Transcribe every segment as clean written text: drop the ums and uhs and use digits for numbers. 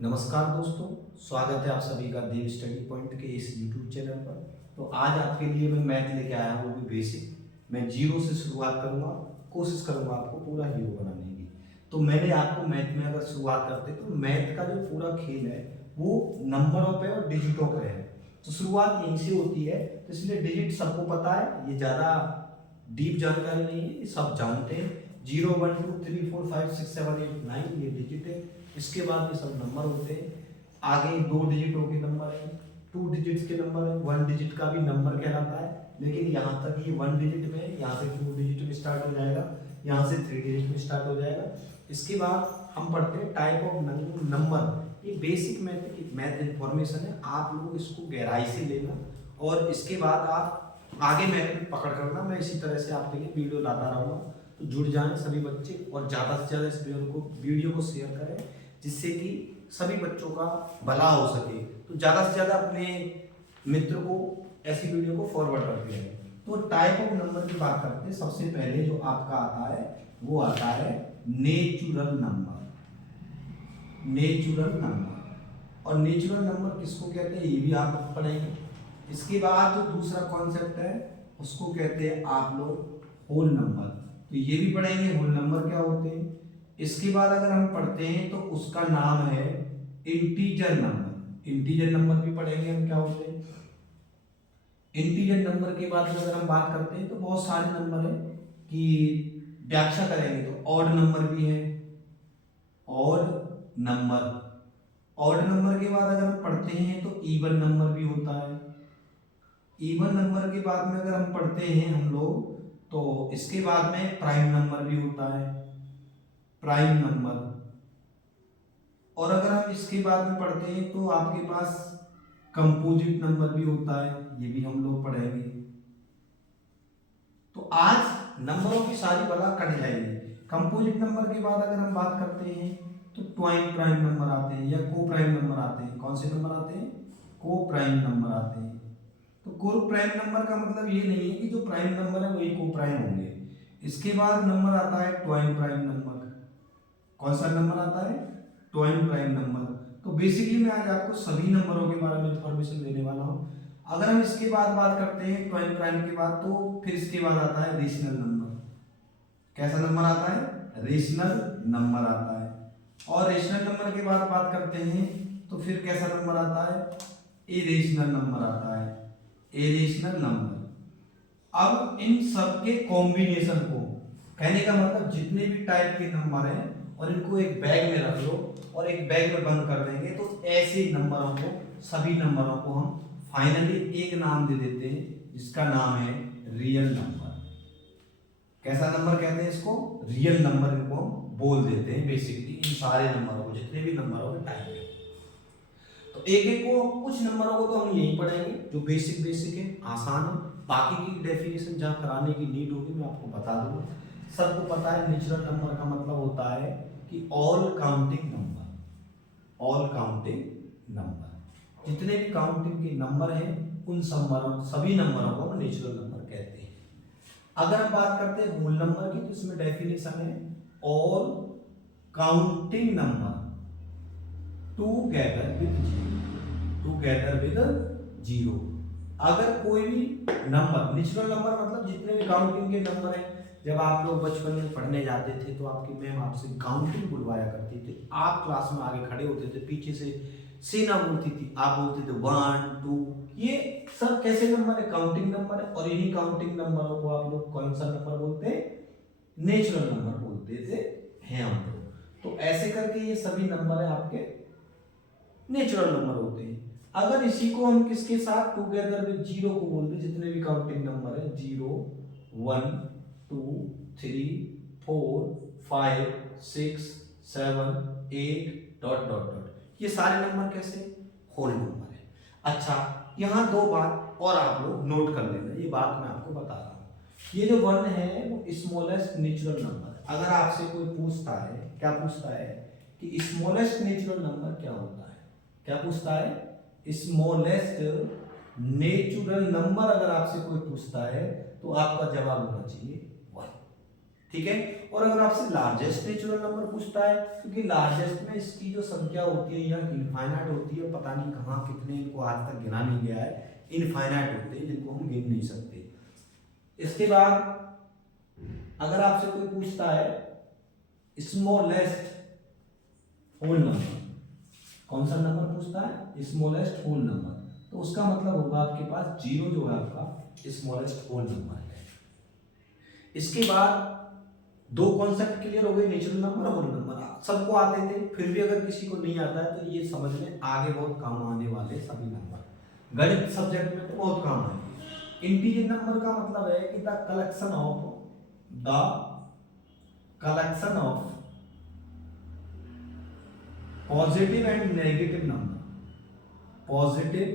नमस्कार दोस्तों, स्वागत है आप सभी का देव स्टडी पॉइंट के इस यूट्यूब चैनल पर। तो आज आपके लिए मैं मैथ लेके आया हूँ, वो भी बेसिक। मैं जीरो से शुरुआत करूँगा, कोशिश करूँगा आपको पूरा हीरो बनाने की। तो मैंने आपको मैथ में अगर शुरुआत करते तो मैथ का जो पूरा खेल है वो नंबरों पे और डिजिटों पे है। तो शुरुआत यहीं से होती है, तो इसलिए डिजिट सबको पता है, ये ज़्यादा डीप जानकारी नहीं है, ये सब जानते हैं। 0 1 2 3 4 5 6 7 8 9 ये डिजिट है। इसके बाद ये सब नंबर होते हैं। आगे 2 डिजिटों के नंबर है, 2 डिजिट्स के नंबर है, 1 डिजिट का भी नंबर कहलाता है। लेकिन यहाँ तक ये 1 डिजिट में है, यहाँ से 2 डिजिट में स्टार्ट हो जाएगा, यहाँ से 3 डिजिट में स्टार्ट हो जाएगा। इसके बाद हम पढ़ते हैं टाइप ऑफ नंबर। ये बेसिक मैथ इंफॉर्मेशन है, आप लोग इसको गहराई से लेना और इसके बाद आप आगे मैथ पकड़ करना। मैं इसी तरह से आपके लिए वीडियो लाता रहूँगा, तो जुड़ जाएं सभी बच्चे और ज़्यादा से ज़्यादा इस वीडियो को शेयर करें, जिससे कि सभी बच्चों का भला हो सके। तो ज़्यादा से ज़्यादा अपने मित्र को ऐसी वीडियो को फॉरवर्ड करते हैं। तो टाइप ऑफ नंबर की बात करते हैं। सबसे पहले जो आपका आता है वो आता है नेचुरल नंबर। नेचुरल नंबर, और नेचुरल नंबर किसको कहते हैं ये भी आप पढ़ेंगे। इसके बाद जो दूसरा कॉन्सेप्ट है उसको कहते हैं आप लोग होल नंबर, तो ये भी पढ़ेंगे होल नंबर क्या होते हैं। इसके बाद अगर हम पढ़ते हैं तो उसका नाम है इंटीजर नंबर। इंटीजर नंबर भी पढ़ेंगे हम क्या होते हैं। इंटीजर नंबर के बाद अगर हम बात करते हैं तो बहुत सारे नंबर है कि व्याख्या करेंगे तो ऑड नंबर भी है, ऑड नंबर। ऑड नंबर के बाद अगर हम पढ़ते हैं तो इवन नंबर भी होता है। इवन नंबर के बाद में अगर हम पढ़ते हैं हम लोग तो इसके बाद में प्राइम नंबर भी होता है, प्राइम नंबर। और अगर हम इसके बाद में पढ़ते हैं तो आपके पास कंपोजिट नंबर भी होता है, ये भी हम लोग पढ़ेंगे। तो आज नंबरों की सारी बला कट जाएगी। कंपोजिट नंबर के बाद अगर हम बात करते हैं तो ट्वाइन प्राइम नंबर आते हैं या को प्राइम नंबर आते हैं। कौन से नंबर आते हैं? को प्राइम नंबर आते हैं। तो को प्राइम नंबर का मतलब ये नहीं है कि जो प्राइम नंबर है वही को प्राइम होंगे। इसके बाद नंबर आता है ट्वाइन प्राइम नंबर। कौन सा नंबर आता है? Twine prime number. तो बेसिकली मैं आज आपको सभी नंबरों के बारे में इंफॉर्मेशन देने वाला हूँ। अगर हम इसके बाद बात करते हैं ट्वाइन प्राइम के बाद, तो फिर इसके बाद आता है रेशनल नंबर। कैसा नंबर आता है? रेशनल नंबर आता है। और रेशनल नंबर के बाद बात करते हैं तो फिर कैसा नंबर आता है? इरेशनल नंबर आता है, इरेशनल नंबर। अब इन सब के कॉम्बिनेशन को, कहने का मतलब जितने भी टाइप के नंबर हैं और इनको एक बैग में रख लो और एक बैग में बंद कर देंगे, तो ऐसे नंबरों को, सभी नंबरों को हम फाइनली एक नाम दे देते हैं जिसका नाम है रियल नंबर। कैसा नंबर कहते हैं इसको? रियल नंबर इनको हम बोल देते हैं। बेसिकली इन सारे नंबरों को, जितने भी नंबरों के टाइप है, तो एक एक को, कुछ नंबरों को तो हम यही पढ़ेंगे जो बेसिक बेसिक है, आसान है। बाकी की डेफिनेशन जहाँ कराने की नीड होगी मैं आपको बता दूंगा। सबको पता है नेचुरल नंबर का मतलब होता है कि all counting number. All counting number, जितने भी काउंटिंग के नंबर हैं उन सभी नंबरों को हम नेचुरल नंबर कहते हैं। अगर हम बात करते हैं होल नंबर की, तो इसमें डेफिनेशन है all counting number together with zero. Together with zero. अगर कोई भी नंबर, नेचुरल नंबर मतलब जितने भी काउंटिंग के नंबर हैं, जब आप लोग बचपन में पढ़ने जाते थे तो आपकी मैम आपसे काउंटिंग बुलवाया करती थी। आप क्लास में आगे खड़े होते थे, पीछे से सीना बोलती थी, आप बोलते थे 1 2। ये सब कैसे नंबर है? काउंटिंग नंबर है। और इन्हीं काउंटिंग नंबरों को आप लोग कौन सा नंबर बोलते हैं? नेचुरल नंबर बोलते थे हैं हम लोग। तो ऐसे करके ये सभी नंबर है आपके नेचुरल नंबर होते हैं। अगर इसी को हम किसके साथ टुगेदर विद जीरो को बोलते, जितने भी काउंटिंग नंबर है 0 1 2 3 4 5 6 7 8 डॉट डॉट डॉट, ये सारे नंबर कैसे? होल नंबर है। अच्छा, यहाँ दो बात और आप लोग नोट कर लेना, ये बात मैं आपको बता रहा हूँ। ये जो 1 है वो स्मॉलेस्ट नेचुरल नंबर है। अगर आपसे कोई पूछता है, क्या पूछता है कि स्मॉलेस्ट नेचुरल नंबर क्या होता है, क्या पूछता है? स्मॉलेस्ट नेचुरल नंबर अगर आपसे कोई पूछता है तो आपका जवाब होना चाहिए 1। ठीक है। और अगर आपसे लार्जेस्ट नेचुरल नंबर पूछता है, क्योंकि लार्जेस्ट में इसकी जो संख्या होती है यह इनफाइनाइट होती है, पता नहीं कहाँ कितने, इनको आज तक गिना नहीं गया है, इनफाइनाइट होते हैं जिनको हम गिन नहीं सकते। इसके बाद अगर आपसे कोई पूछता है स्मॉलेस्ट होल नंबर, कौन सा नंबर पूछता है, स्मॉलेस्ट होल नंबर, तो उसका मतलब होगा आपके पास जीरो जो है आपका स्मॉलेस्ट होल नंबर है। इसके बाद दो कॉन्सेप्ट क्लियर हो गए, नेचुरल नंबर और होल नंबर, सबको आते थे, फिर भी अगर किसी को नहीं आता है तो ये समझ में आगे बहुत काम आने वाले सभी नंबर, गणित सब्जेक्ट में तो बहुत काम आएंगे। इंटीजर नंबर का मतलब है कि the collection of positive and negative number, positive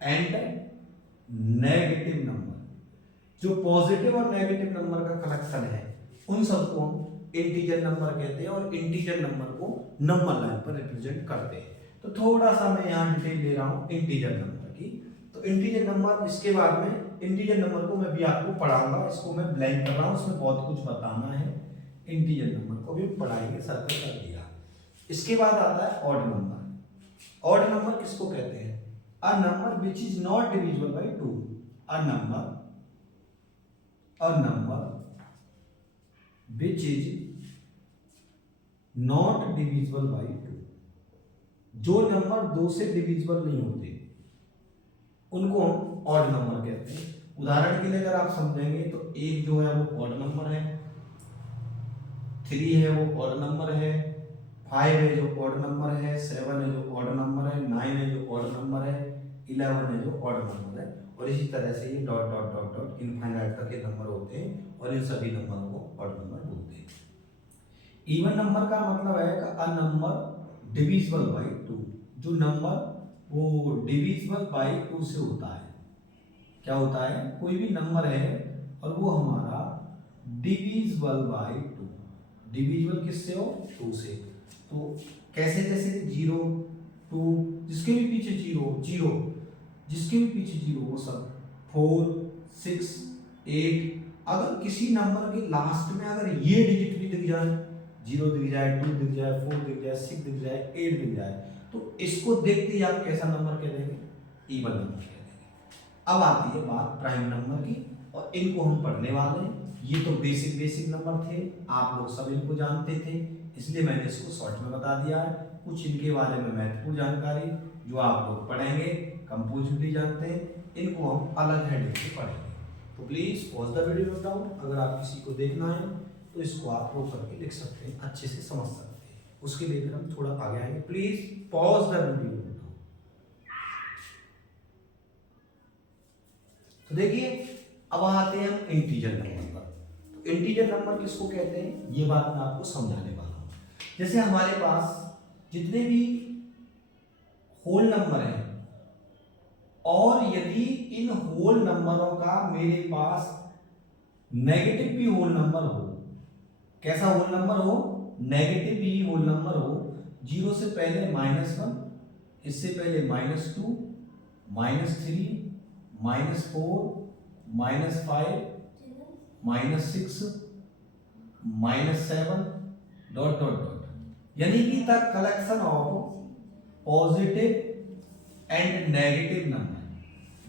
and negative number, जो पॉजिटिव और नेगेटिव नंबर का कलेक्शन है उन सबको हम इंटीजर नंबर कहते हैं, और इंटीजर नंबर को नंबर लाइन पर रिप्रेजेंट करते हैं। तो थोड़ा सा मैं यहाँ डिटेल ले रहा हूँ इंटीजर नंबर की। तो इंटीजर नंबर, इसके बाद में इंटीजर नंबर को मैं भी आपको पढ़ाऊंगा, इसको मैं ब्लैंक कर रहा हूँ, उसमें बहुत कुछ बताना है, इंटीजर नंबर को भी पढ़ाएंगे, सर्कल कर दिया। इसके बाद आता है ऑड नंबर। ऑड नंबर किसको कहते हैं, a number which is not divisible by two, a number which is not divisible by 2, जो नंबर दो से डिविजिबल नहीं होते उनको हम ऑड नंबर कहते हैं। उदाहरण के लिए अगर आप समझेंगे तो एक जो है वो ऑड नंबर है, 3 है वो ऑड नंबर है, 5 है जो ऑड नंबर है, 7 है जो ऑड नंबर है, 9 है जो ऑड नंबर है, 11 है जो ऑड नंबर है, और इसी तरह से ये dot dot dot dot infinite तक के नंबर होते हैं, और इन सभी नंबरों को ऑड नंबर बोलते हैं। इवन नंबर का मतलब है कि अ नंबर डिविजिबल बाय 2, जो नंबर वो डिविजिबल बाय 2 से होता है। क्या होता है, कोई भी नंबर है और वो हमारा डिविजिबल बाय 2, डिविजिबल किससे हो, 2 से। तो कैसे, जैसे 0 2, जिसके भी पीछे 0 0, जिसके भी पीछे 0 वो सब 4 6 8, अगर किसी नंबर के लास्ट में अगर ये डिजिट भी दिख जाए, 0 दिख जाए, 2 दिख जाए, 4 दिख जाए, 6 दिख जाए, 8 दिख जाए, तो इसको देखते ही आप कैसा नंबर कह देंगे, इवन नंबर कह देंगे। अब आती है बात प्राइम नंबर की, और इनको हम पढ़ने वाले हैं। ये तो बेसिक नंबर थे, आप लोग सब इनको जानते थे, इसलिए मैंने इसको शॉर्ट में बता दिया है। कुछ इनके बारे में महत्वपूर्ण जानकारी जो आप लोग पढ़ेंगे, कंपोजिट भी जानते हैं, इनको हम अलग हेडिंग से पढ़ेंगे। तो please pause the video note down, अगर आप किसी को देखना है तो इसको आप रोक करके लिख सकते हैं, अच्छे से समझ सकते हैं, उसके लिए फिर हम थोड़ा आगे आएंगे। Please pause the video note down. तो देखिए अब आते हैं हम इंटीजर नंबर पर। तो इंटीजर नंबर किसको कहते हैं ये बात मैं आपको समझाने वाला हूं। जैसे हमारे पास जितने भी होल नंबर हैं, और यदि इन होल नंबरों का मेरे पास नेगेटिव भी होल नंबर हो, कैसा होल नंबर हो, नेगेटिव भी होल नंबर हो, 0 से पहले -1, इससे पहले -2, -3, -4, -5, -6, -7 डॉट डॉट डॉट, यानी कि the collection of positive and negative number,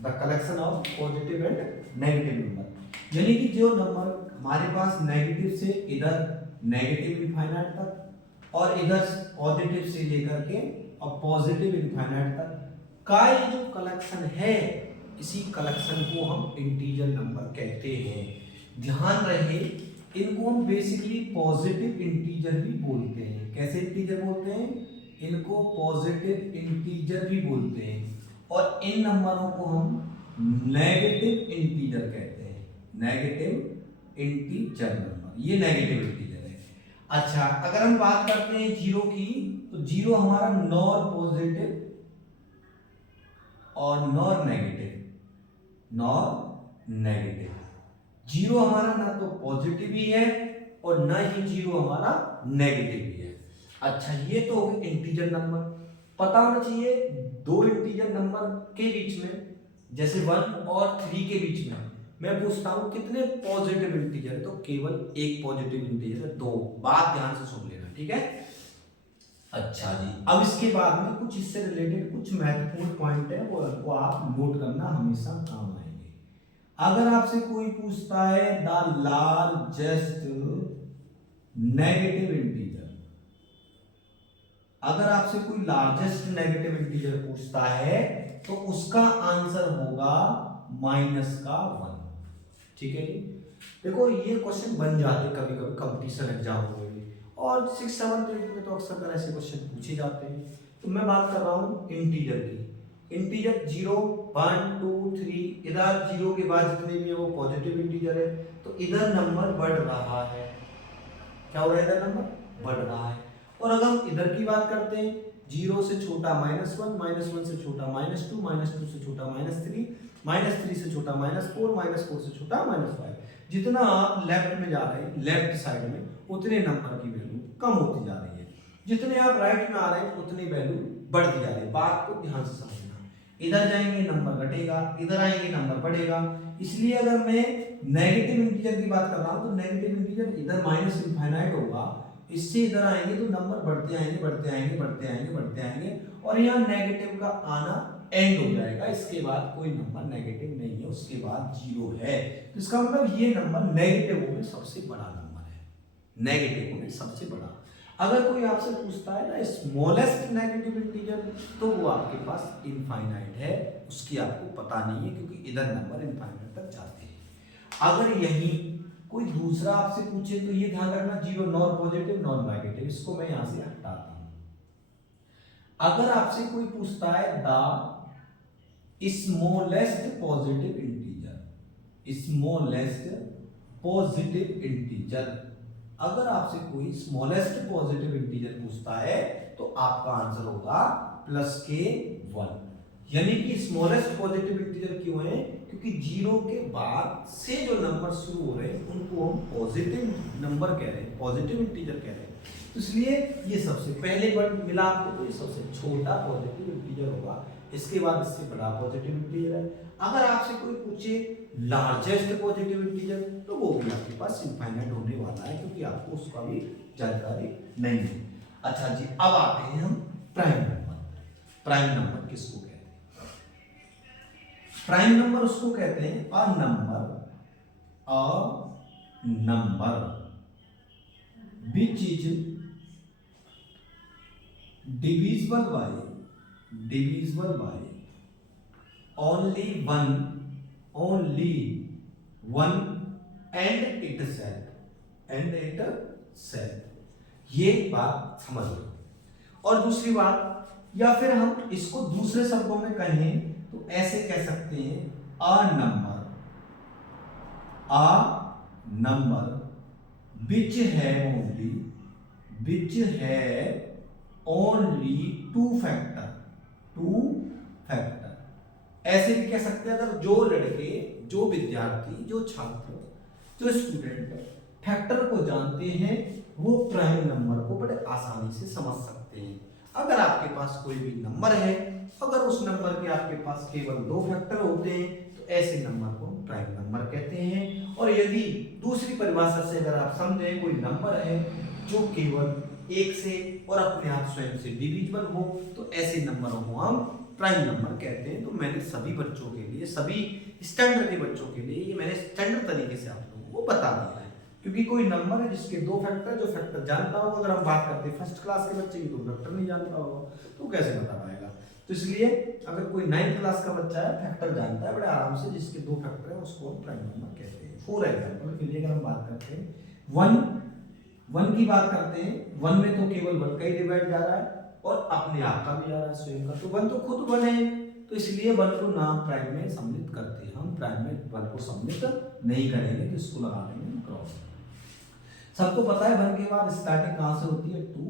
the collection of positive and negative number, यानी कि जो नंबर हमारे पास नेगेटिव से इधर नेगेटिव इनफाइनाइट तक और इधर पॉजिटिव से लेकर के और पॉजिटिव इनफाइनाइट तक का ये जो कलेक्शन है, इसी कलेक्शन को हम इंटीजर नंबर कहते हैं। ध्यान रहे इनको हम बेसिकली पॉजिटिव इंटीजर भी बोलते हैं। कैसे इंटीजर बोलते हैं, इनको पॉजिटिव इंटीजर भी बोलते हैं, और इन नंबरों को हम नेगेटिव इंटीजर कहते हैं। नेगेटिव इंटीजर नंबर, ये नेगेटिव इंटीजर है। अच्छा, अगर हम बात करते हैं 0 की, तो 0 हमारा नॉर पॉजिटिव और नॉर नेगेटिव, नॉर नेगेटिव। 0 हमारा ना तो पॉजिटिव ही है और ना ही 0 हमारा नेगेटिव भी है। अच्छा, ये तो इंटीजर नंबर। पता होना चाहिए दो इंटीजर नंबर के बीच में, जैसे 1 और 3 के बीच में मैं पूछता हूं कितने पॉजिटिव इंटीजर है, तो केवल एक पॉजिटिव इंटीजर है, 2। बात ध्यान से सुन लेना, ठीक है। अच्छा जी, अब इसके बाद में कुछ इससे रिलेटेड कुछ महत्वपूर्ण पॉइंट है, वो आप नोट करना, हमेशा काम आएंगे। अगर आपसे कोई पूछता है द लार्जेस्ट नेगेटिव इंटीजर, अगर आपसे कोई लार्जेस्ट नेगेटिव इंटीजर पूछता है तो उसका आंसर होगा -1, ठीक है जी। देखो ये क्वेश्चन बन जाते कभी कभी कंपटीशन एग्जाम में भी, और 6, 7, 8 में तो अक्सर ऐसे क्वेश्चन पूछे जाते हैं। तो मैं बात कर रहा हूँ इंटीजर की। इंटीजर 0, 1, 2, 3, इधर 0 के बाद जितने भी है वो पॉजिटिव इंटीजर है, तो इधर नंबर बढ़ रहा है। क्या हो रहा है? इधर नंबर बढ़ रहा है। और अगर हम इधर की बात करते हैं, 0 से छोटा -1, -1 से छोटा -2, -2 से छोटा -3, -3 से छोटा -4, -4 से छोटा -5, जितना आप लेफ्ट में जा रहे हैं, लेफ्ट साइड में, उतने नंबर की वैल्यू कम होती जा रही है। जितने आप राइट में आ रहे हैं उतनी वैल्यू बढ़ती जा रही है। बात को ध्यान से समझना, इधर जाएंगे नंबर घटेगा, इधर आएंगे नंबर बढ़ेगा। इसलिए अगर मैं नेगेटिव इंटीजर की बात कर रहा हूं तो नेगेटिव इंटीजर इधर -इनफाइनाइट होगा, इससे इधर आएंगे तो नंबर बढ़ते आएंगे, बढ़ते आएंगे, बढ़ते आएंगे, बढ़ते आएंगे, और यहाँ नेगेटिव का आना एंड हो जाएगा। इसके बाद कोई नंबर नेगेटिव नहीं है, उसके बाद 0 है। तो इसका मतलब ये नंबर नेगेटिव में सबसे बड़ा नंबर है, नेगेटिव में सबसे बड़ा। अगर कोई आपसे पूछता है ना स्मॉलेस्ट नेगेटिव इंटीजर, तो वो आपके पास इनफाइनाइट है, उसकी आपको पता नहीं है, क्योंकि इधर नंबर इनफाइनाइट तक जाते हैं। अगर यही कोई दूसरा आपसे पूछे तो ये ध्यान रखना, 0 नॉर पॉजिटिव नॉर नेगेटिव, इसको मैं यहां से हटाता हूं। अगर आपसे कोई पूछता है the smallest positive integer, smallest positive integer, अगर आपसे कोई स्मॉलेस्ट पॉजिटिव इंटीजर पूछता है तो आपका आंसर होगा +1। यानी कि स्मॉलेस्ट पॉजिटिव इंटीजर क्यों है? क्योंकि 0 के बाद से जो नंबर शुरू हो रहे हैं उनको हम पॉजिटिव नंबर कह रहे हैं, पॉजिटिव इंटीजर कह रहे हैं। तो इसलिए ये सबसे पहले वर्ड मिला आपको, तो ये सबसे छोटा पॉजिटिव इंटीजर होगा, इसके बाद इससे बड़ा पॉजिटिव इंटीजर है। अगर आपसे कोई पूछे लार्जेस्ट पॉजिटिव इंटीजर, तो वो भी आपके पास इनफाइनाइट होने वाला है, क्योंकि आपको उसका भी जानकारी नहीं है। अच्छा जी, अब आते हैं हम प्राइम नंबर। प्राइम नंबर किसको कहते हैं? प्राइम नंबर उसको कहते हैं a number which is divisible by only one and itself। ये बात समझ लो। और दूसरी बात, या फिर हम इसको दूसरे शब्दों में कहें तो ऐसे कह सकते हैं अ नंबर विच है ओनली टू फैक्टर। ऐसे भी कह सकते हैं, अगर जो लड़के, जो विद्यार्थी, जो छात्र, जो स्टूडेंट फैक्टर को जानते हैं वो प्राइम नंबर को बड़े आसानी से समझ सकते हैं। अगर आपके पास कोई भी नंबर है, अगर उस नंबर के आपके पास केवल 2 फैक्टर होते हैं तो ऐसे नंबर को हम प्राइम नंबर कहते हैं। और यदि दूसरी परिभाषा से अगर आप समझें, कोई नंबर है जो केवल 1 से और अपने आप स्वयं से डिविजिबल हो, तो ऐसे नंबरों को हम प्राइम नंबर कहते हैं। तो मैंने सभी बच्चों के लिए, सभी स्टैंडर्ड के बच्चों के लिए, ये मैंने स्टैंडर्ड तरीके से आप लोगों को बता दिया है। क्योंकि कोई नंबर है जिसके 2 फैक्टर, जो फैक्टर जानता होगा, अगर हम बात करते हैं फर्स्ट क्लास के बच्चे की, तो फैक्टर नहीं जानता होगा, तो कैसे बता पाएगा? तो इसलिए अगर कोई 9th क्लास का बच्चा है, फैक्टर जानता है बड़े आराम से, जिसके 2 फैक्टर है उसको हम प्राइम नंबर कहते हैं। फॉर एग्जांपल के लिए अगर हम बात करते हैं 1 की बात करते हैं, 1 में तो केवल 1 का ही डिवाइड जा रहा है और अपने आप का भी जा रहा है, स्वयं का, तो 1 तो खुद 1 है, तो इसलिए 1 को नाम प्राइम में सम्मिलित करते हैं। हम प्राइम में 1 को सम्मिलित नहीं करेंगे, तो इसको लगा देंगे क्रॉस। सबको पता है 1 के बाद स्टार्टिंग कहां से होती है? 2।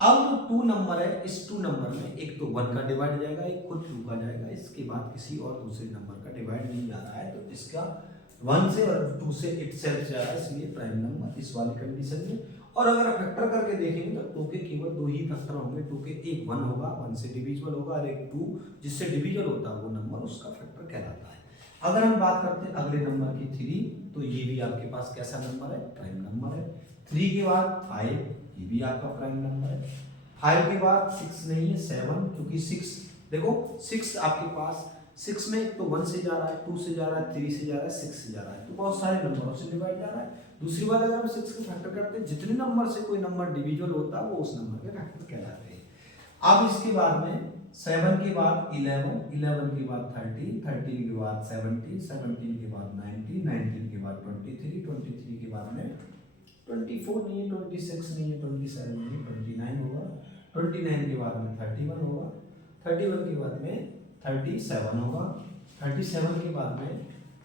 अब जो 2 नंबर है, इस 2 नंबर में एक तो 1 का डिवाइड जाएगा, एक खुद 2 का जाएगा, इसके बाद किसी और दूसरे नंबर का डिवाइड नहीं जा रहा है, तो इसका 1 से और 2 से इटसेल्फ जा रहा है, इसलिए प्राइम नंबर इस वाली कंडीशन में। और अगर फैक्टर करके देखेंगे तो 2 के केवल 2 ही फैक्टर होंगे। 2 के एक 1 होगा, 1 से डिविजिबल होगा, और एक 2 जिससे डिविजिबल होता है वो नंबर उसका फैक्टर कहलाता है। अगर हम बात करते हैं अगले नंबर की 3, तो ये भी आपके पास कैसा नंबर है, प्राइम नंबर है। 3 के बाद 5, ये भी आपका प्राइम नंबर है। 5 के बाद 6 नहीं है, 7, क्योंकि 6 देखो 6 आपके पास 6 में तो 1 से जा रहा है, 2 से जा रहा है, 3 से जा रहा है, 6 से जा रहा है, तो बहुत सारे नंबरों से डिवाइड जा रहा है। दूसरी बात, अगर हम 6 के फैक्टर करते हैं, जितने नंबर से कोई नंबर डिविजिबल होता है वो उस नंबर के फैक्टर कहलाते हैं। अब इसके बाद में 7 के बाद 11, 11 के बाद 13, 13 के बाद 17, 17 के बाद 19, 19 के बाद 23, 23 के बाद में 24 नहीं है, 26 नहीं है, 27 नहीं है, 29 होगा, 29 के बाद में 31 होगा, 31 के बाद में 37 होगा, 37 के बाद में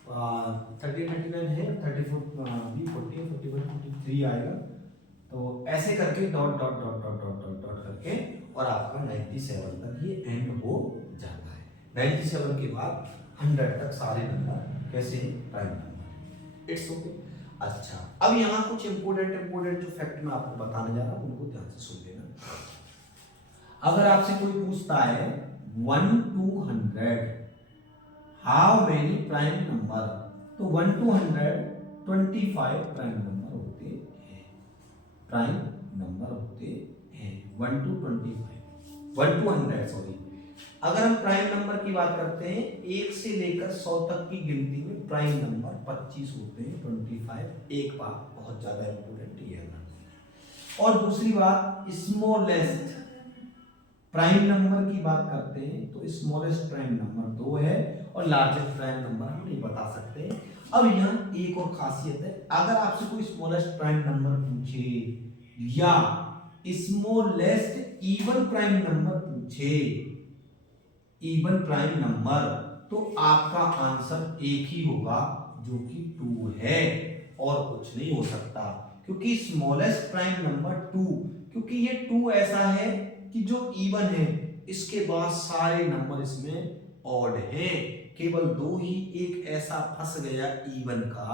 30, 39 है, 34 भी 40, 41, 43 आएगा। तो ऐसे करके dot dot dot dot dot dot dot करके और आपका 97 तक ये एंड हो जाता है। 97 के बाद 100 तक सारे नंबर कैसे प्राइम नंबर, इट्स ओके। अच्छा, अब यहाँ कुछ इंपोर्टेंट जो फैक्ट मैं आपको बताने जा रहा हूँ उनको ध्यान से सुन लेना। अगर आपसे कोई पूछता है 1 to 100 how many prime number, तो 1 to 100 25 प्राइम नंबर होते हैं, प्राइम नंबर होते हैं 1 to 25, 1 to 100 सॉरी। अगर हम प्राइम नंबर की बात करते हैं 1 से लेकर 100 तक की गिनती में प्राइम नंबर 25 होते हैं, 25। एक बात बहुत ज्यादा इंपोर्टेंट है। और दूसरी बात, स्मॉलेस्ट प्राइम नंबर की बात करते हैं तो स्मॉलेस्ट प्राइम नंबर 2 है और लार्जेस्ट प्राइम नंबर हम नहीं बता सकते। अब यहाँ एक और खासियत है, अगर आपसे कोई स्मॉलेस्ट प्राइम नंबर पूछे या स्मॉलेस्ट इवन प्राइम नंबर पूछे, इवन प्राइम नंबर, तो आपका आंसर एक ही होगा जो कि 2 है और कुछ नहीं हो सकता, क्योंकि स्मॉलेस्ट प्राइम नंबर 2, क्योंकि ये 2 ऐसा है कि जो इवन है, इसके बाद सारे नंबर इसमें ऑड हैं, केवल 2 ही एक ऐसा फंस गया इवन का,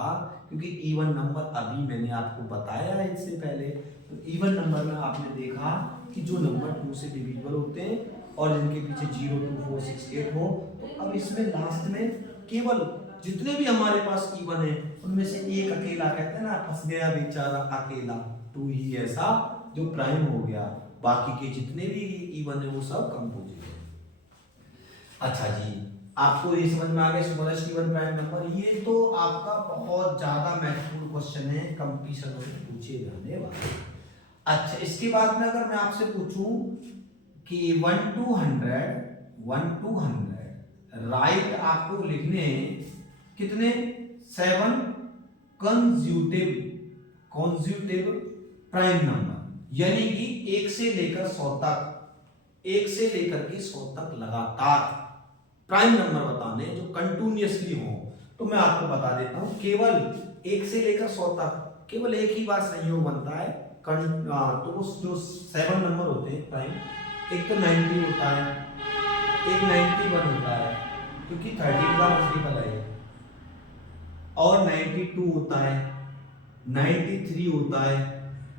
क्योंकि इवन नंबर अभी मैंने आपको बताया है इससे पहले, तो इवन नंबर में आपने देखा कि जो नंबर 2 से डिविजिबल होते हैं और जिनके पीछे 0, 2, 4, 6, 8 हो, तो अब इसमें लास्ट में केवल जितने भी हमारे पास इवन है उनमें से एक अकेला, कहते हैं ना, फंस गया बेचारा अकेला, 2 ही ऐसा जो प्राइम हो गया, बाकी के जितने भी इवन है वो सब कंपोजिट है। अच्छा जी, आपको ये समझ में आ गया स्मॉलेस्ट इवन प्राइम नंबर। ये तो आपका बहुत ज्यादा महत्वपूर्ण क्वेश्चन है, कंपटीशन में पूछे जाने वाला। अच्छा, इसके बाद में अगर मैं आपसे पूछूं कि 1 to 100 राइट आपको लिखने कितने 7 कॉन्ज्यूटिव प्राइम नंबर, यानी कि 1 से लेकर 100 तक, 1 से लेकर के 100 तक लगातार प्राइम नंबर बताने जो कंटिन्यूअसली हो, तो मैं आपको बता देता हूं केवल 1 से लेकर 100 तक केवल एक ही बार संयोग बनता है। तो वो जो 7 नंबर होते हैं प्राइम, एक तो 90 होता है, एक 91 होता है क्योंकि 13 का मल्टीपल है, और 92 होता है, 93 होता है,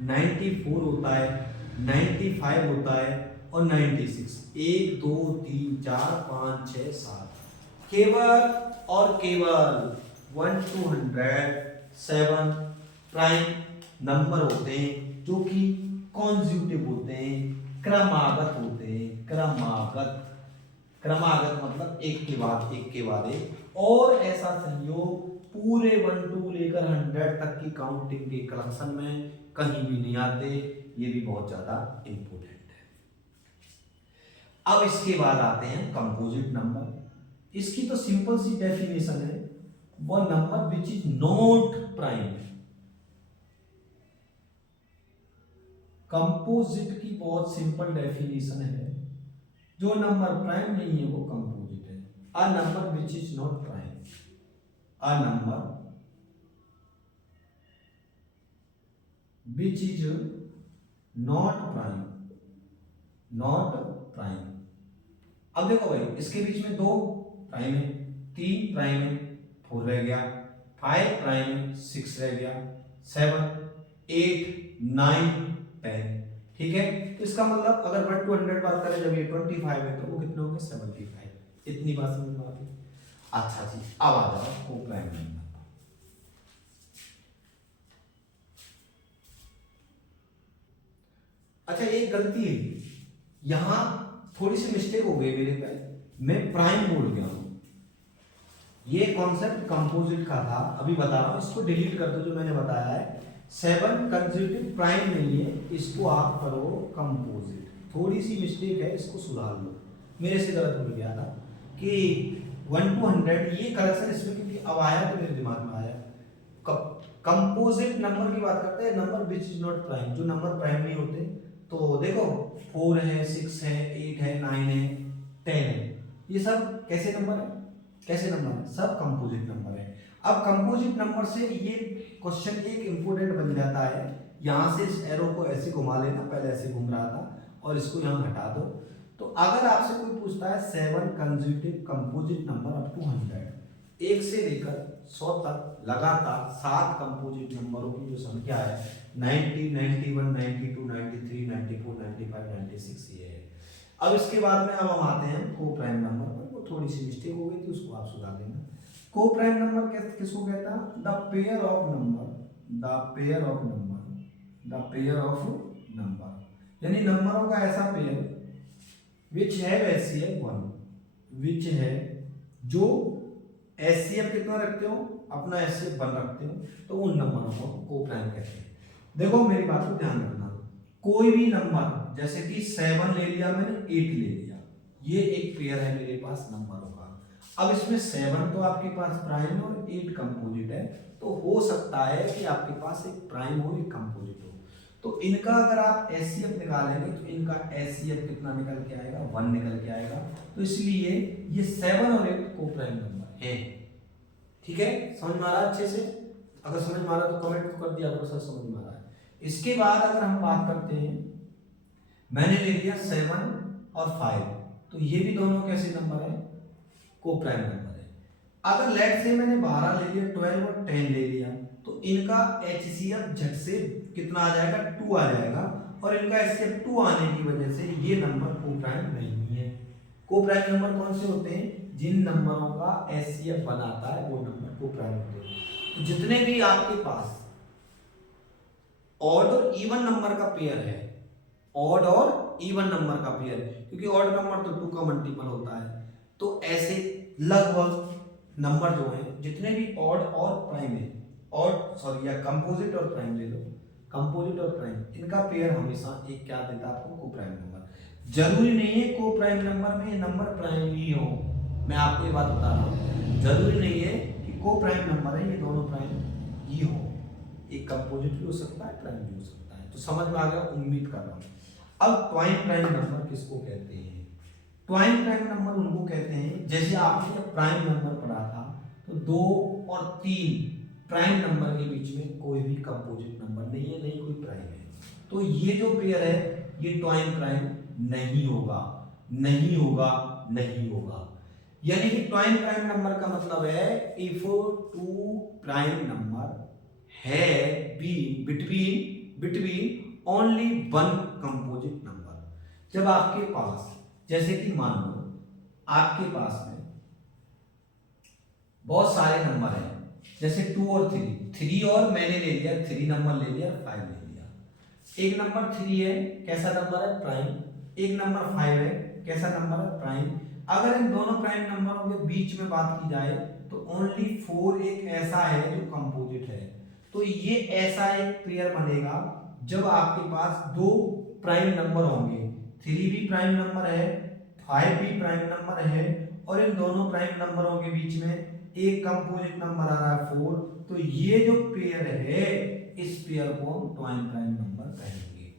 94 होता है, 95 होता है और 96। 1 2 3 4 5 6 7 केवल और केवल 1 to 107 प्राइम नंबर होते हैं जो कि कॉन्ज्यूटिव होते हैं, क्रमागत होते हैं, क्रमागत मतलब एक के बाद एक, और ऐसा संयोग पूरे 1 to लेकर 100 तक की काउंटिंग के कलेक्शन में कहीं भी नहीं आते। ये भी बहुत ज्यादा इंपॉर्टेंट है। अब इसके बाद आते हैं कंपोजिट नंबर। इसकी तो सिंपल सी डेफिनेशन है, वो number which is not prime. Composite key बहुत सिंपल डेफिनेशन है, जो नंबर प्राइम नहीं है वो कंपोजिट है। A number which is not prime, a number which is not prime, not prime. अब देखो भाई, इसके बीच में 2 प्राइम है, 3 प्राइम है, 4 रह गया, 5 प्राइम है, 6 रह गया, 7 8 9 10। ठीक है, तो इसका मतलब अगर 1 to 100 बात करें, जब ये 25 है तो वो कितने होंगे 75। इतनी बात समझ में आ गई। अच्छा जी, अब आ जाओ को प्राइम नंबर। अच्छा एक गलती है यहां, थोड़ी सी मिस्टेक हो गई मेरे पे, मैं प्राइम बोल गया हूं। ये कॉन्सेप्ट कंपोजिट का था, अभी बता रहा हूं, इसको डिलीट कर दो जो मैंने बताया है। 7 कंसेक्यूटिव प्राइम नहीं है, इसको आप करो कंपोजिट। थोड़ी सी मिस्टेक है, इसको सुधार लो, मेरे से गलत हो गया था कि 1 to 100 ये करेक्शन इसमें, क्योंकि अब आया तो मेरे दिमाग में आया। कंपोजिट नंबर की बात करते हैं, number which is not prime, जो नंबर प्राइम नहीं होते। तो देखो 4 है, 6 है, 8 है, 9 है, 10 है, ये सब कैसे नंबर है, कैसे नंबर है, सब कंपोजिट नंबर है। अब कंपोजिट नंबर से ये क्वेश्चन एक इंपोर्टेंट बन जाता है, यहां से इस एरो को ऐसे घुमा लेना, पहले ऐसे घूम रहा था, और इसको यहां हटा दो। तो अगर आपसे कोई पूछता है 7 consecutive composite number up to 100, 1 से लेकर 100 तक लगातार 7 कंपोजिट नंबरों की जो संख्या है 90, 91, 92, 93, 94, 95, 96 ये है। अब इसके बाद में अब हम आते हैं को प्राइम नंबर पर, वो थोड़ी सी मिस्टेक हो गई थी, उसको आप सुधार देना। को प्राइम नंबर किसको कहता है? The pair of number, the pair of number, the pair of number, यानी नंबरों का ऐसा पेयर विच हैव एचसीएफ 1, विच है जो एचसीएफ कितना रखते हो, अपना एचसीएफ 1 रखते हो, तो उन नंबरों को को प्राइम कहते हैं। देखो मेरी बात को ध्यान रखना, कोई भी नंबर जैसे कि 7 ले लिया मैंने, 8 ले लिया, ये एक पेयर है मेरे पास नंबरों का। अब इसमें 7 तो आपके पास प्राइम और 8 कंपोजिट है, तो हो सकता है कि आपके पास एक प्राइम हो एक कंपोजिट हो। तो इनका अगर आप एचसीएफ निकालेंगे तो इनका एचसीएफ कितना निकल के आएगा? 1 निकल के आएगा। तो इसलिए ये 7 और 8 को प्राइम नंबर है। ठीक है, समझ में आ रहा है अच्छे से? अगर समझ में आ रहा तो कमेंट कर दिया करो सर समझ में आ रहा है। इसके बाद अगर हम बात करते हैं, मैंने ले लिया 7 और 5, तो ये भी दोनों कैसे नंबर है? को प्राइम नंबर है। अगर लेट से मैंने 12 ले लिया, 12 और 10 ले लिया, तो इनका एचसीएफ झट से कितना आ जाएगा? 2 आ जाएगा, और इनका एचसीएफ 2 आने की वजह से ये नंबर को प्राइम नहीं है। को प्राइम नंबर कौन से होते हैं? जिन नंबरों का एचसीएफ बनाता है वो नंबर को प्राइम होते हैं। तो जितने भी आपके पास ऑड और इवन नंबर का पेयर है, ऑड और इवन नंबर का पेयर, क्योंकि ऑड नंबर तो 2 का मल्टीपल होता है, तो ऐसे लगभग नंबर जो है जितने भी ऑड और प्राइम है, ऑड सॉरी या कंपोजिट और प्राइम ले लो, कंपोजिट और प्राइम, इनका पेयर हमेशा एक क्या देता है आपको? को प्राइम नंबर। जरूरी नहीं है को प्राइम नंबर में ये नंबर प्राइम ही हो, मैं आपको ये बात बता रहा हूँ, जरूरी नहीं है कि को प्राइम नंबर है ये दोनों प्राइम ही हो, एक कंपोजिट भी हो सकता है, प्राइम भी हो सकता है। तो समझ में आ गया उम्मीद कर रहा हूँ। अब ट्वाइन प्राइम नंबर किसको कहते हैं? ट्वाइन प्राइम नंबर उनको कहते हैं, जैसे आपने प्राइम नंबर पढ़ा था, तो 2 और 3 प्राइम नंबर के बीच में कोई भी कंपोजिट नंबर नहीं है, नहीं कोई प्राइम है, तो ये जो पेयर है ये ट्वाइन प्राइम नहीं होगा, नहीं होगा, नहीं होगा। यानी कि ट्वाइन प्राइम नंबर का मतलब है इफ 2 प्राइम नंबर है बिटवीन ओनली 1 कंपोजिट नंबर। जब आपके पास जैसे कि मान लो आपके पास में बहुत सारे नंबर हैं, जैसे 2 और 3 और मैंने ले लिया 3 नंबर ले लिया, 5 ले लिया। एक नंबर 3 है, कैसा नंबर है? प्राइम। एक नंबर 5 है, कैसा नंबर है? प्राइम। अगर इन दोनों प्राइम नंबरों के बीच में बात की जाए तो ओनली 4 एक ऐसा है जो कंपोजिट है। तो ये ऐसा एक पेयर बनेगा जब आपके पास 2 प्राइम नंबर होंगे, 3 भी प्राइम नंबर है, 5 भी प्राइम नंबर है, और इन दोनों प्राइम नंबरों के बीच में एक कंपोजिट नंबर आ रहा है 4, तो ये जो पेयर है इस पेयर को हम ट्वाइन प्राइम नंबर कहेंगे।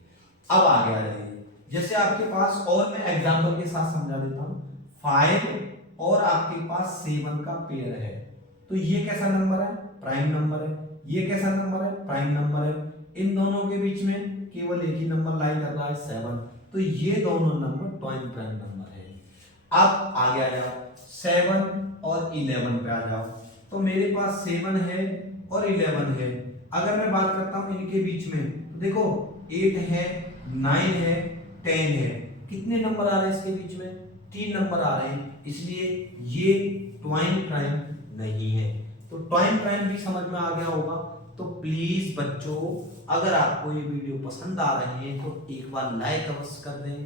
अब आगे आ जाइए, जैसे आपके पास, और मैं एग्जांपल के साथ समझा देता हूं, 5 और आपके पास 7 का पेयर है, तो ये कैसा नंबर है? प्राइम नंबर है। ये कैसा नंबर है? प्राइम नंबर है। इन दोनों के बीच में केवल एक ही नंबर लाई कर रहा है 7, तो ये दोनों नंबर ट्वाइन प्राइम नंबर है। अब आगे आ जाओ 7 और 11 पे आ जाओ, तो मेरे पास 7 है और 11 है। अगर मैं बात करता हूं इनके बीच में, तो देखो 8 है, 9 है, 10 है, कितने नंबर आ रहे हैं इसके बीच में? 3 नंबर आ रहे हैं, इसलिए ये ट्वाइन प्राइम नहीं है। तो ट्वाइन प्राइम भी समझ में आ गया होगा। तो प्लीज बच्चों, अगर आपको ये वीडियो पसंद आ रही है तो एक बार लाइक अवश्य कर दें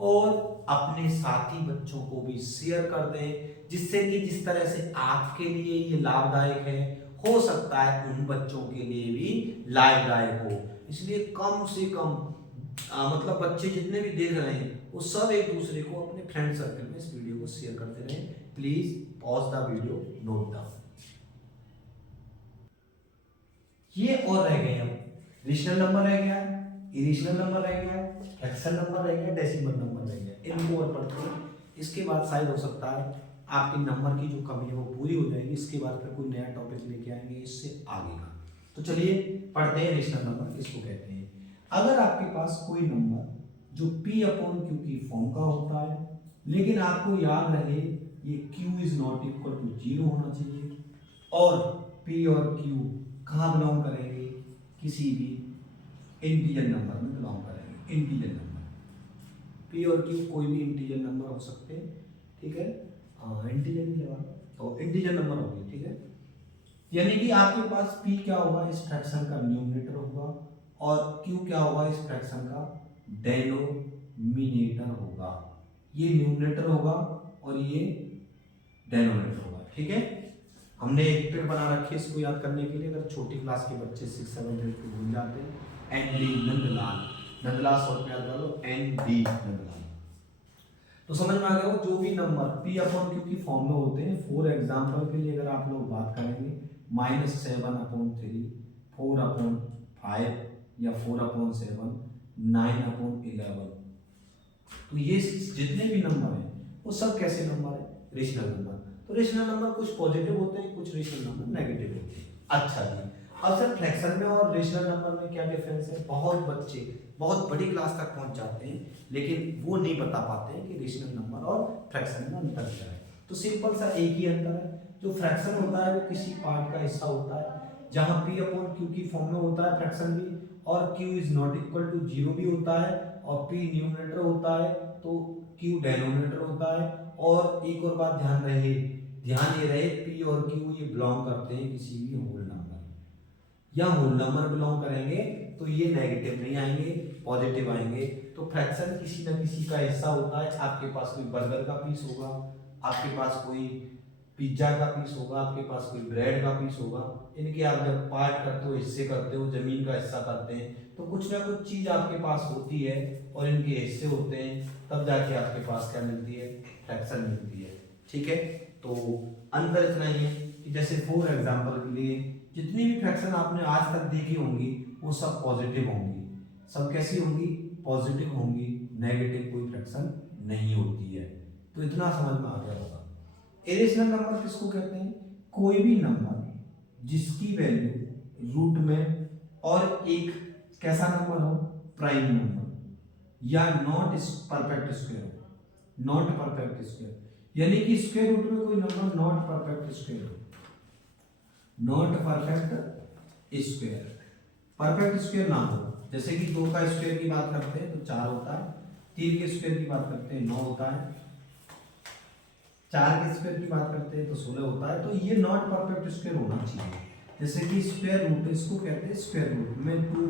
और अपने साथी बच्चों को भी शेयर कर दें, जिससे कि जिस तरह से आपके लिए ये लाभदायक है, हो सकता है उन बच्चों के लिए भी लाभदायक हो। इसलिए कम से कम मतलब बच्चे जितने भी देख रहे हैं वो सब एक दूसरे को अपने फ्रेंड सर्कल में इस वीडियो को शेयर करते रहें। Please pause the video, note down. ये और रह गए, अब रेशनल नंबर रह गया, इरेशनल नंबर रह गया, फ्रैक्शन नंबर रह गया, डेसिमल नंबर रह गया। इनको और पढ़ते हैं। इसके बाद शायद हो सकता है आपके नंबर की जो कमी है वो पूरी हो जाएगी। इसके बाद फिर कोई नया टॉपिक लेके आएंगे इससे आगे का। तो चलिए पढ़ते हैं रेशनल नंबर किसको कहते हैं। अगर आपके पास कोई नंबर जो P अपॉन Q की फॉर्म का होता है, लेकिन आपको याद रहे ये Q is not equal to 0 होना चाहिए, और P और Q कहाँ बिलोंग करेंगे, किसी भी इंटीजर नंबर में बिलोंग करेंगे। इंटीजर नंबर P और Q कोई भी इंटीजर नंबर हो सकते हैं, ठीक है। हाँ इंटीजर ही लगा, तो इंटीजर नंबर हो गए, ठीक है। यानी कि आपके पास P क्या होगा, इस फ्रैक्शन का न्यूमरेटर होगा, और Q क्या होगा, इस फ्रैक्शन का डेनोमिनेटर होगा। ये न्यूमरेटर होगा और ये डेनोमिनेटर होगा, ठीक है। हमने एक ट्रिक बना रखी है इसको याद करने के लिए। अगर छोटी क्लास के बच्चे 6, 7 को भूल जाते हैं, ND नंदलाल, नंदलाल शॉर्ट में याद कर लो, ND नंदलाल। तो समझ में आ गया। वो जो भी नंबर P अपॉन Q की फॉर्म में होते हैं, फॉर एग्जाम्पल के लिए अगर आप लोग बात करेंगे -7/3, 4/5 या 4/7, 9/11, तो ये जितने भी नंबर हैं वो सब कैसे नंबर है, रेशनल नंबर। तो रेशनल नंबर कुछ पॉजिटिव होते हैं, कुछ रेशनल नंबर नेगेटिव होते हैं। अच्छा जी, अब सर फ्रैक्शन में और रेशनल नंबर में क्या डिफरेंस है। बहुत बच्चे बहुत बड़ी क्लास तक पहुंच जाते हैं लेकिन वो नहीं बता पाते हैं कि रेशनल नंबर और फ्रैक्शन में अंतर क्या है। तो सिंपल सा एक ही अंतर है, जो फ्रैक्शन होता है वो किसी पार्ट का हिस्सा होता है, जहां P अपॉन Q की फॉर्म में होता है फ्रैक्शन भी, और Q is not equal to 0 भी होता है, और P न्यूमरेटर होता है तो Q डेनोमिनेटर होता है। और एक और बात ध्यान ये रहे P और Q ये बिलोंग करते हैं किसी भी होल नंबर, या होल नंबर बिलोंग करेंगे तो ये नेगेटिव नहीं आएंगे, पॉजिटिव आएंगे। तो फ्रैक्शन किसी ना किसी का हिस्सा होता है। आपके पास कोई बर्गर का पीस होगा, आपके पास कोई पिज्जा का पीस होगा, आपके पास कोई ब्रेड का पीस होगा। इनके आप जब पार्ट करते हो, हिस्से करते हो, जमीन का हिस्सा करते हैं, तो कुछ ना कुछ चीज आपके पास होती है और इनके हिस्से होते हैं, तब जाके आपके पास क्या मिलती है, फ्रैक्शन मिलती है, ठीक है। तो अंदर इतना ही है कि जैसे फॉर एग्जांपल के लिए जितनी भी फ्रैक्शन आपने आज तक देखी होंगी वो सब पॉजिटिव होंगी। सब कैसी होंगी, पॉजिटिव होंगी, नेगेटिव कोई फ्रैक्शन नहीं होती है। तो इतना समझ में आ गया होगा। इरेशनल नंबर किसको कहते हैं, कोई भी नंबर जिसकी वैल्यू रूट में और एक कैसा नंबर हो, प्राइम नंबर या नॉट परफेक्ट स्क्वायर हो। नॉट परफेक्ट स्क्वायर यानी कि स्क्वायर रूट में कोई नंबर नॉट परफेक्ट स्क्वायर हो, not perfect square, perfect square ना हो। जैसे कि 2 का स्क्वायर की बात करते हैं तो 4 होता है, 3 के स्क्वायर की बात करते हैं 9 होता है, 4 के स्क्वायर की बात करते हैं तो 16 होता है। तो ये नॉट परफेक्ट स्क्वायर होना चाहिए। जैसे कि स्क्वायर रूट, इसको कहते हैं स्क्वायर रूट में 2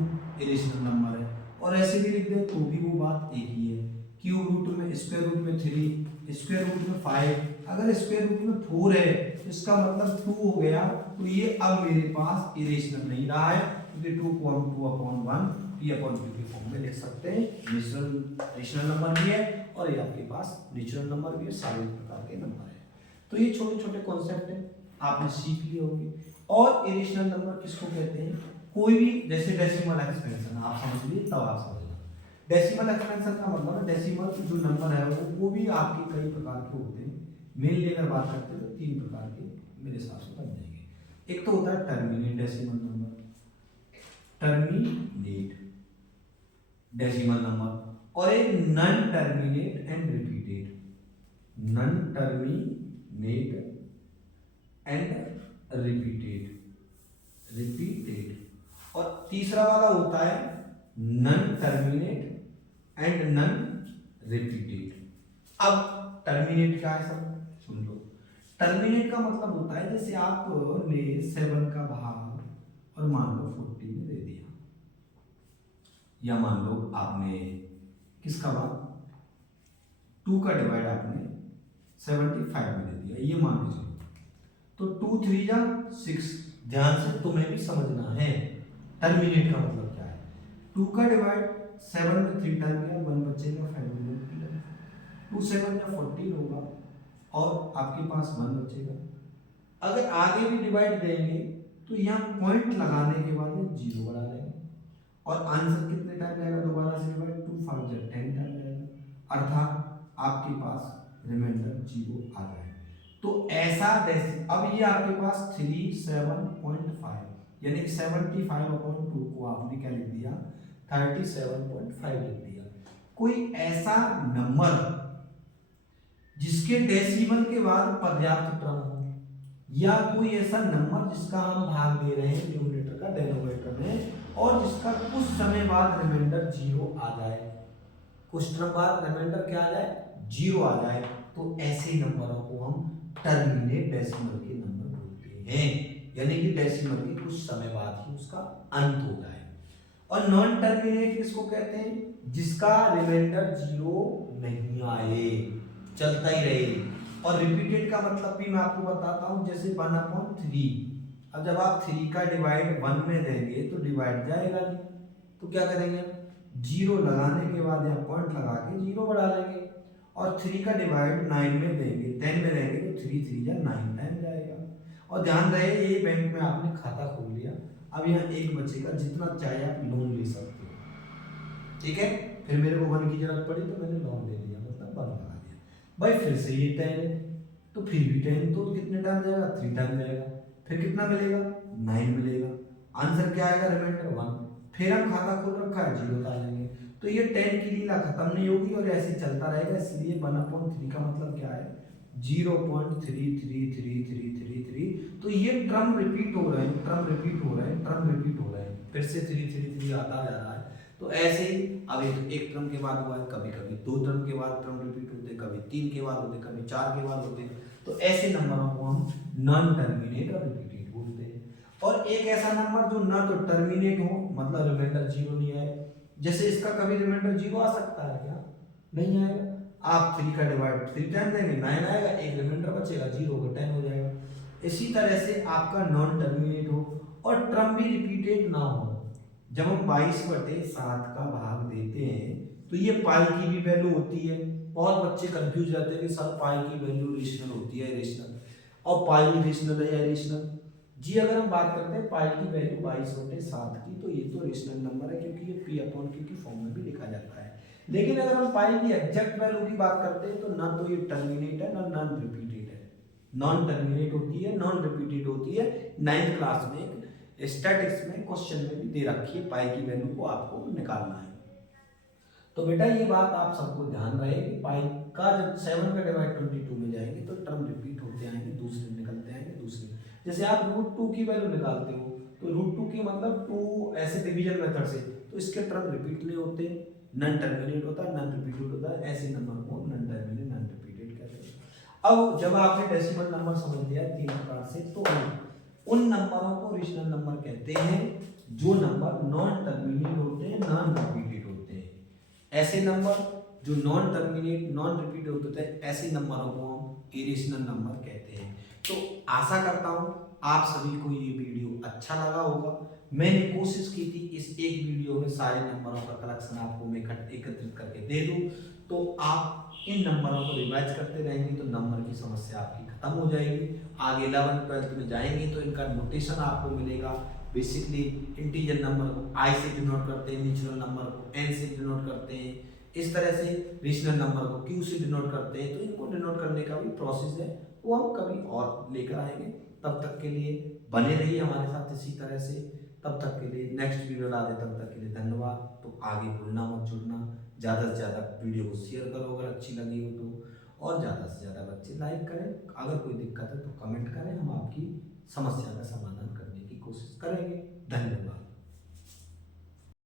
इरेशनल नंबर है, और ऐसे भी लिख दे तो भी वो बात एक ही है। क्यूब रूट में, स्क्वायर रूट में 3, स्क्वायर रूट में 5, अगर स्क्वायर रूट में 4 है तो इसका मतलब 2 हो गया। तो ये अब मेरे पास इरेशनल नहीं रहा है, क्योंकि 2 को हम 2/1 P अपॉन Q के फॉर्म में लिख सकते हैं। रेशनल नंबर भी है और ये आपके पास नेचुरल नंबर भी है, सारे प्रकार के नंबर है। तो ये छोटे छोटे कॉन्सेप्ट है, आपने सीख लिए होंगे। और इरेशनल नंबर किसको कहते हैं, कोई भी, जैसे डेसिमल एक्सपेंशन आप समझ लिए तब आप समझना। डेसिमल एक्सपेंशन का मतलब डेसिमल जो नंबर है वो भी आपके कई प्रकार के होते हैं। मेनली अगर बात करते हैं तो 3 प्रकार के मेरे हिसाब से बन जाएंगे। एक तो होता है terminate decimal number, terminate decimal number, और एक non terminate and repeated, non terminate and repeated, और तीसरा वाला होता है non terminate and non repeated. अब टर्मिनेट क्या है सब सुन लो। टर्मिनेट का मतलब होता है जैसे आपने 7 का भाग और मान लो 40 में दे दिया, या मान लो आपने किसका भाग 2 का डिवाइड आपने 75 में दे दिया, ये मान के चलो। तो 2 3 जा 6, ध्यान से तुम्हें भी समझना है टर्मिनेट का मतलब क्या है। 2 का डिवाइड 7 में 3 टाइम किया, 1 बचेगा, 5 मिनट 2 7 या 14 होगा और आपके पास 1 बचेगा। अगर आगे भी डिवाइड देंगे तो यहाँ पॉइंट लगाने के बाद में 0 बढ़ा लेंगे और आंसर कितने टाइम जाएगा, दोबारा से डिवाइड 2 5 10 टाइम जाएगा, अर्थात आपके पास रिमाइंडर 0 आ जाएगा। तो ऐसा अब ये आपके पास 37.5 यानी कि 75/2 को आपने क्या लिख दिया 37.5 लिख दिया। कोई ऐसा नंबर जिसके डेसिमल के बाद पर्याप्त टर्म हो, या कोई ऐसा नंबर जिसका हम भाग दे रहे हैं न्यूमरेटर का डेनोमिनेटर में और जिसका कुछ समय बाद रिमाइंडर 0 आ जाए, कुछ टर्म बाद रिमाइंडर क्या आ जाए 0 आ जाए, तो ऐसे नंबरों को हम टर्मिनेट डेसिमल के नंबर बोलते हैं, यानी कि डेसिमल के कुछ समय बाद ही उसका अंत हो जाए। और नॉन टर्मिनेट किसको कहते हैं, जिसका रिमाइंडर 0 नहीं आए, चलता ही रहे। और रिपीटेड का मतलब भी मैं आपको बताता हूं, जैसे 1/3, अब जब आप 3 का डिवाइड 1 में देंगे तो डिवाइड जाएगा नहीं, तो क्या करेंगे 0 लगाने के बाद या पॉइंट लगा के 0 बढ़ा लेंगे। और 3 का डिवाइड 9 में देंगे 10 में देंगे तो 3 3 या 9 टाइम जाएगा। और ध्यान रहे ये बैंक में आपने खाता खोल लिया, अब यहाँ 1 बचेगा, जितना चाहे आप लोन ले सकते हो, ठीक है। फिर मेरे को 1 की जरूरत पड़ी तो मैंने लोन ले लिया, मतलब 1 लगा दिया भाई। फिर से ये 10 है तो फिर भी 10, तो कितने टाइम जाएगा 3 टाइम जाएगा, फिर कितना मिलेगा 9 मिलेगा, आंसर क्या आएगा रिमाइंडर 1। फिर हम खाता खोल रखा है 0 डालेंगे, तो ये 10 की लीला खत्म नहीं होगी और ऐसे चलता रहेगा। इसलिए 1/3 का मतलब क्या है 0.33333। तो ये टर्म रिपीट हो रहे हैं, टर्म रिपीट हो रहे हैं, टर्म रिपीट हो रहे हैं, फिर से 333 आता जा रहा है। तो ऐसे ही अब एक टर्म के बाद हुआ है, कभी कभी 2 टर्म के बाद टर्म रिपीट होते, कभी 3 के बाद होते, कभी 4 के बाद होते। तो ऐसे नंबरों को हम नॉन टर्मिनेट और रिपीटेड बोलते हैं। और एक ऐसा नंबर जो ना तो टर्मिनेट हो, मतलब रिमाइंडर 0 नहीं आए, जैसे इसका कभी रिमाइंडर 0 आ सकता है क्या, नहीं आएगा। आप 3 का डिवाइड 3 टाइम देंगे 9 आएगा, एक रिमाइंडर बचेगा 0 का 10 हो जाएगा। इसी तरह से आपका नॉन टर्मिनेट हो और टर्म भी रिपीटेड ना हो। जब हम 22/7 का भाग देते हैं तो ये पाई की भी वैल्यू होती है। बहुत बच्चे कंफ्यूज रहते हैं कि सर पाई की वैल्यू रेशनल होती है इरेशनल, और पाई रेशनल है या इरेशनल। जी अगर हम बात करते हैं पाई की वैल्यू 22/7 की, तो ये तो रेशनल नंबर है क्योंकि ये P/Q की फॉर्म में भी लिखा जाता है। लेकिन अगर हम पाई की एग्जैक्ट वैल्यू की बात करते हैं तो ना तो ये टर्मिनेट है ना नॉन रिपीटेड है। नॉन टर्मिनेट होती है, नॉन रिपीटेड होती है। 9th क्लास में स्टैटिक्स में क्वेश्चन में भी दे रखी है, पाई की वैल्यू को आपको निकालना है। तो बेटा ये बात आप सबको ध्यान रहे कि पाई का जब 7 का डिवाइड 22 में जाएंगे तो टर्म रिपीट होते आएंगे, दूसरे निकलते आएंगे दूसरे। जैसे आप √2 की वैल्यू निकालते हो तो √2 की मतलब 2 ऐसे डिवीजन मेथड से, तो इसके टर्म रिपीट नहीं होते, नॉन टर्मिनेट होता है, नॉन रिपीटेड होता है। ऐसे नंबर को नॉन टर्मिनेट नॉन रिपीटेड कहते हैं। अब जब आपने डेसिमल नंबर समझ लिया 3 प्रकार से, तो उन नंबरों को रेशनल नंबर कहते हैं जो नंबर नॉन टर्मिनेट होते हैं, नॉन रिपीटेड होते हैं। ऐसे नंबर जो नॉन टर्मिनेट नॉन रिपीटेड होते हैं, ऐसे नंबरों को हम इरेशनल नंबर कहते हैं। तो आशा करता हूं आप सभी को ये वीडियो अच्छा लगा होगा। मैंने कोशिश की थी इस एक वीडियो में सारे नंबरों का कलेक्शन आपको मैं एकत्रित करके दे दूं, तो आप इन नंबरों को रिवाइज करते रहेंगे तो नंबर की समस्या आपकी खत्म हो जाएगी। आगे 11th 12th में जाएंगे तो इनका नोटेशन आपको मिलेगा। बेसिकली इंटीजर नंबर को आई से डिनोट करते हैं, नेचुरल नंबर को एन से डिनोट करते हैं, इस तरह से रेशनल नंबर को क्यू से डिनोट करते हैं। तो इनको डिनोट करने का भी प्रोसेस है, वो हम कभी और लेकर आएंगे। तब तक के लिए बने रहिए हमारे साथ इसी तरह से। तब तक के लिए नेक्स्ट वीडियो ला दे, तब तक के लिए धन्यवाद। तो आगे भूलना मत, जुड़ना, ज़्यादा से ज़्यादा वीडियो को शेयर करो अगर अच्छी लगी हो तो, और ज़्यादा से ज़्यादा बच्चे लाइक करें। अगर कोई दिक्कत है तो कमेंट करें, हम आपकी समस्या का समाधान करने की कोशिश करेंगे। धन्यवाद।